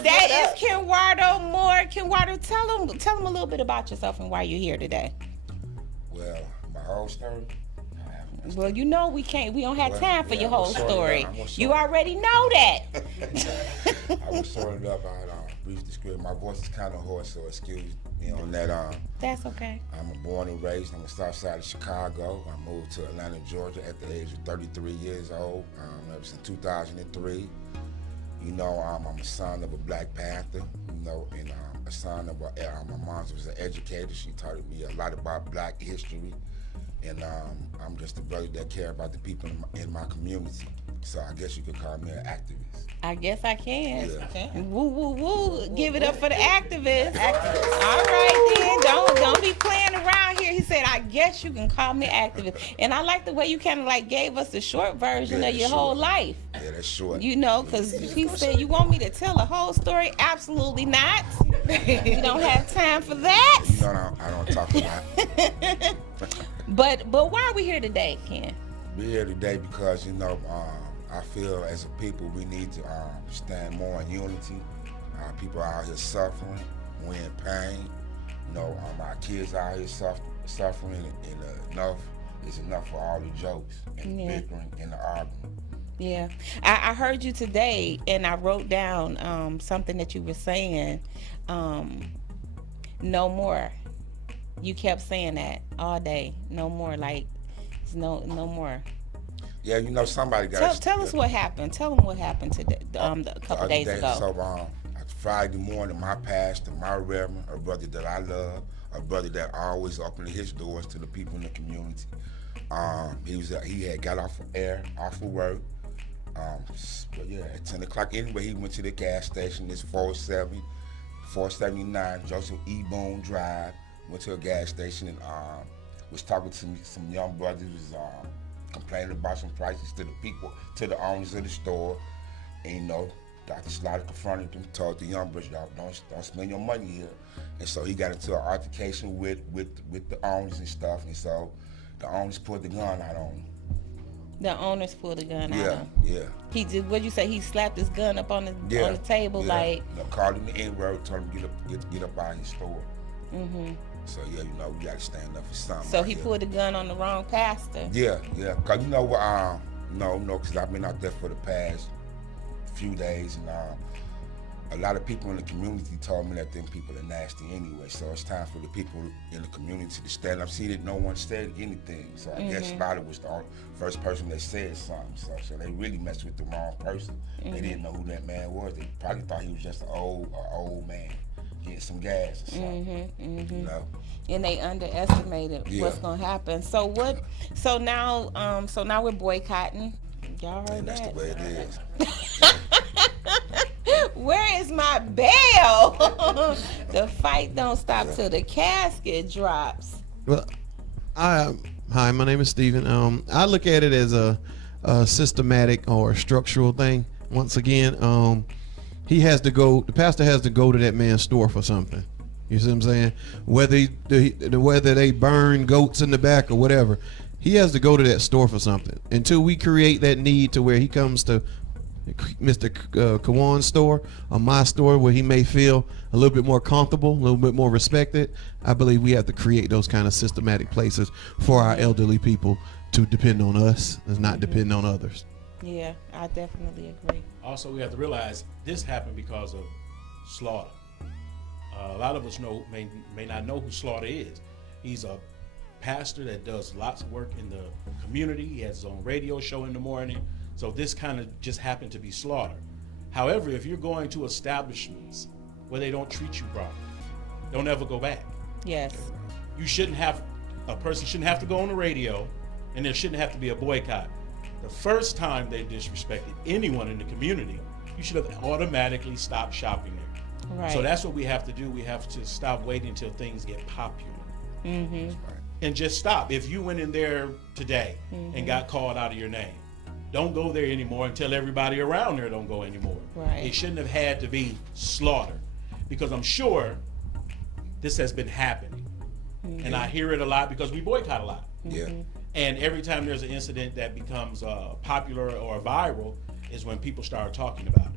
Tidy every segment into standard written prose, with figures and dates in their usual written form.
Today is Kenwardo Moore. Kenwardo, tell them a little bit about yourself and why you're here today. Well, my whole story. Well, you know we don't have time for your whole story. You up. already know that. I was sorting it up. I brief description. My voice is kind of hoarse, so excuse me on that. That's okay. I'm born and raised on the south side of Chicago. I moved to Atlanta, Georgia at the age of 33 years old. Ever since 2003. You know, I'm a son of a Black Panther, you know, and a son of my mom was an educator. She taught me a lot about Black history. And I'm just a brother that care about the people in my community. So I guess you could call me an activist. I guess I can. Yeah. Woo, woo, woo. Give it up for the activists. All right, then. Don't be playing around here. He said, I guess you can call me activist. And I like the way you kind of like gave us the short version of your whole life. Yeah, that's short. You know, because he said, you want me to tell the whole story? Absolutely not. You don't have time for that. No, I don't talk about But why are we here today, Ken? We're here today because, you know, I feel as a people we need to stand more in unity. People are out here suffering, we're in pain. You know, our kids are out here suffering, and enough is enough for all the jokes and the bickering and the arguing. Yeah, I heard you today, and I wrote down something that you were saying. No more. You kept saying that all day. No more. Like, no more. Yeah, you know, somebody got to... Tell us what happened. Tell them what happened today, a couple days ago. So, Friday morning, my pastor, my reverend, a brother that I love, a brother that always opened his doors to the people in the community. He had got off of work. But yeah, at 10 o'clock anyway, he went to the gas station. It's 479 Joseph E. Boone Drive. Went to a gas station and was talking to some young brothers, complaining about some prices to the people, to the owners of the store. And you know, Dr. Slaughter confronted them, told the young brothers, y'all don't spend your money here. And so he got into an altercation with the owners and stuff. And so the owners pulled the gun out on him. The owners pulled the gun out. Yeah. He did. What'd you say? He slapped his gun up on the table, like. You know, called him the N-word, told him get up out of his store. Mm-hmm. So yeah, you know, we gotta stand up for something. So he pulled the gun on the wrong pastor. Yeah. Cause you know what? Cause I've been out there for the past few days, and a lot of people in the community told me that them people are nasty anyway. So it's time for the people in the community to stand up. See that no one said anything. So I guess Slaughter was the first person that said something. So they really messed with the wrong person. They didn't know who that man was. They probably thought he was just an old man getting some gas or something. You know. And they underestimated what's gonna happen. So what? So now we're boycotting. Y'all heard That's that? the way it is. Where is my bell? The fight don't stop till the casket drops. Well, hi, my name is Stephen. I look at it as a systematic or structural thing. Once again, the pastor has to go to that man's store for something. You see what I'm saying? Whether they burn goats in the back or whatever, he has to go to that store for something. Until we create that need to where he comes to Mr. Kawan's store or my store where he may feel a little bit more comfortable, a little bit more respected, I believe we have to create those kind of systematic places for our elderly people to depend on us and not depend on others. Yeah, I definitely agree. Also, we have to realize this happened because of Slaughter. A lot of us may not know who Slaughter is. He's a pastor that does lots of work in the community. He has his own radio show in the morning. So this kind of just happened to be Slaughter. However, if you're going to establishments where they don't treat you properly, don't ever go back. Yes. A person shouldn't have to go on the radio, and there shouldn't have to be a boycott. The first time they disrespected anyone in the community, you should have automatically stopped shopping there. Right. So that's what we have to do. We have to stop waiting until things get popular. Mm-hmm. And just stop. If you went in there today and got called out of your name, don't go there anymore until everybody around there don't go anymore. Right. It shouldn't have had to be Slaughter, because I'm sure this has been happening. And I hear it a lot because we boycott a lot. Yeah. And every time there's an incident that becomes popular or viral is when people start talking about it.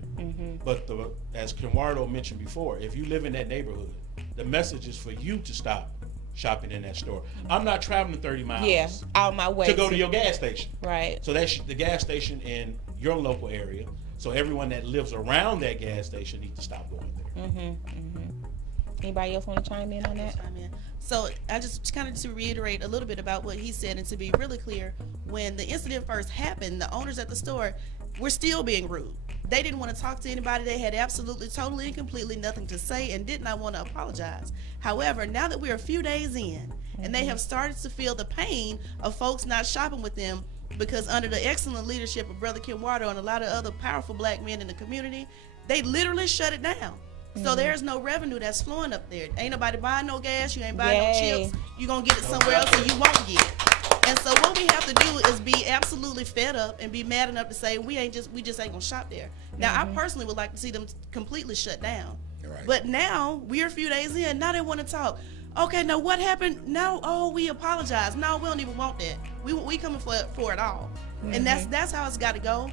But as Kenwardo mentioned before, if you live in that neighborhood, the message is for you to stop shopping in that store. I'm not traveling 30 miles. Yeah, out my way to go to your gas station. Right. So that's the gas station in your local area. So everyone that lives around that gas station needs to stop going there. Anybody else want to chime in on that? So I just kind of to reiterate a little bit about what he said, and to be really clear, when the incident first happened, the owners at the store were still being rude. They didn't want to talk to anybody. They had absolutely, totally, and completely nothing to say and did not want to apologize. However, now that we're a few days in and they have started to feel the pain of folks not shopping with them, because under the excellent leadership of Brother Kenwardo and a lot of other powerful black men in the community, they literally shut it down. So there's no revenue that's flowing up there. Ain't nobody buying no gas. You ain't buying no chips. You're going to get it somewhere else and you won't get it. And so what we have to do is be absolutely fed up and be mad enough to say we just ain't going to shop there. Now, I personally would like to see them completely shut down. Right. But now, we're a few days in. Now they want to talk. Okay, now what happened? No, oh, we apologize. No, we don't even want that. We coming for it all. And that's how it's got to go.